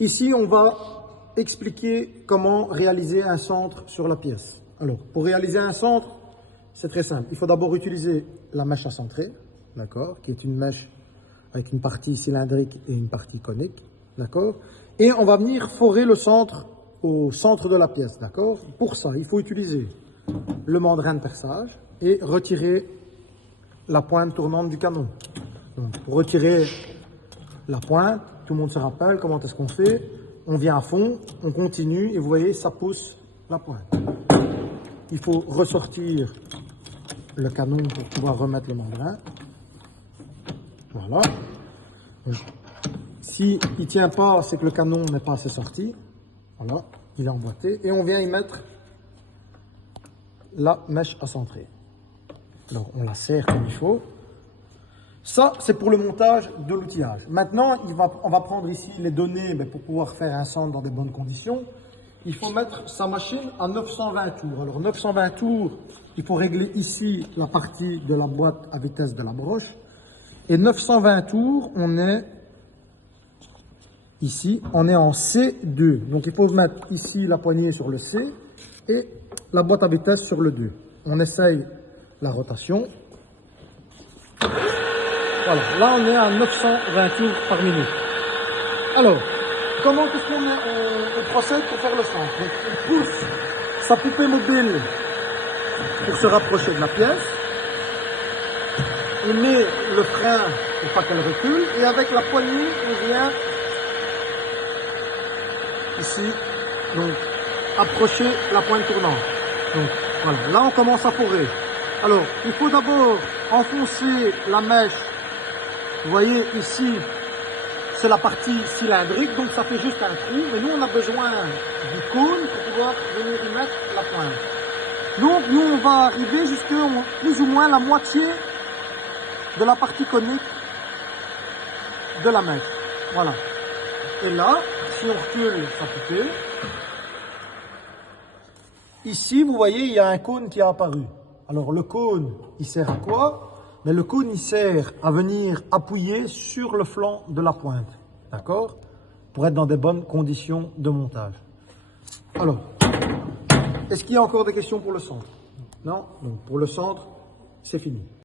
Ici, on va expliquer comment réaliser un centre sur la pièce. Alors, pour réaliser un centre, c'est très simple. Il faut d'abord utiliser la mèche à centrer, d'accord, qui est une mèche avec une partie cylindrique et une partie conique, d'accord. Et on va venir forer le centre au centre de la pièce, d'accord. Pour ça, il faut utiliser le mandrin de perçage et retirer la pointe tournante du canon. Donc, pour retirer la pointe, tout le monde se rappelle comment est-ce qu'on fait. On vient à fond, on continue et vous voyez, ça pousse la pointe. Il faut ressortir le canon pour pouvoir remettre le mandrin. Voilà. Si il ne tient pas, c'est que le canon n'est pas assez sorti. Voilà, il est emboîté. Et on vient y mettre la mèche à centrer. Alors, on la serre comme il faut. Ça, c'est pour le montage de l'outillage. Maintenant, on va prendre ici les données pour pouvoir faire un centre dans de bonnes conditions. Il faut mettre sa machine à 920 tours. Alors, 920 tours, il faut régler ici la partie de la boîte à vitesse de la broche. Et 920 tours, on est ici, on est en C2. Donc, il faut mettre ici la poignée sur le C et la boîte à vitesse sur le 2. On essaye la rotation. Voilà, là on est à 920 tours par minute. Alors, comment est-ce qu'on procède pour faire le centre? Donc, on pousse sa poupée mobile pour se rapprocher de la pièce. On met le frein pour pas qu'elle recule. Et avec la poignée, on vient ici, donc, approcher la pointe tournante. Donc, voilà, là on commence à forer. Alors, il faut d'abord enfoncer la mèche. Vous voyez ici, c'est la partie cylindrique, donc ça fait juste un trou. Mais nous, on a besoin du cône pour pouvoir venir y mettre la pointe. Donc, nous, on va arriver jusqu'à plus ou moins la moitié de la partie conique de la mèche. Voilà. Et là, si on recule sa poupée, ici, vous voyez, il y a un cône qui est apparu. Alors, le cône, il sert à quoi? Mais le cône, il sert à venir appuyer sur le flanc de la pointe, d'accord? Pour être dans des bonnes conditions de montage. Alors, est-ce qu'il y a encore des questions pour le centre? Non? Donc, pour le centre, c'est fini.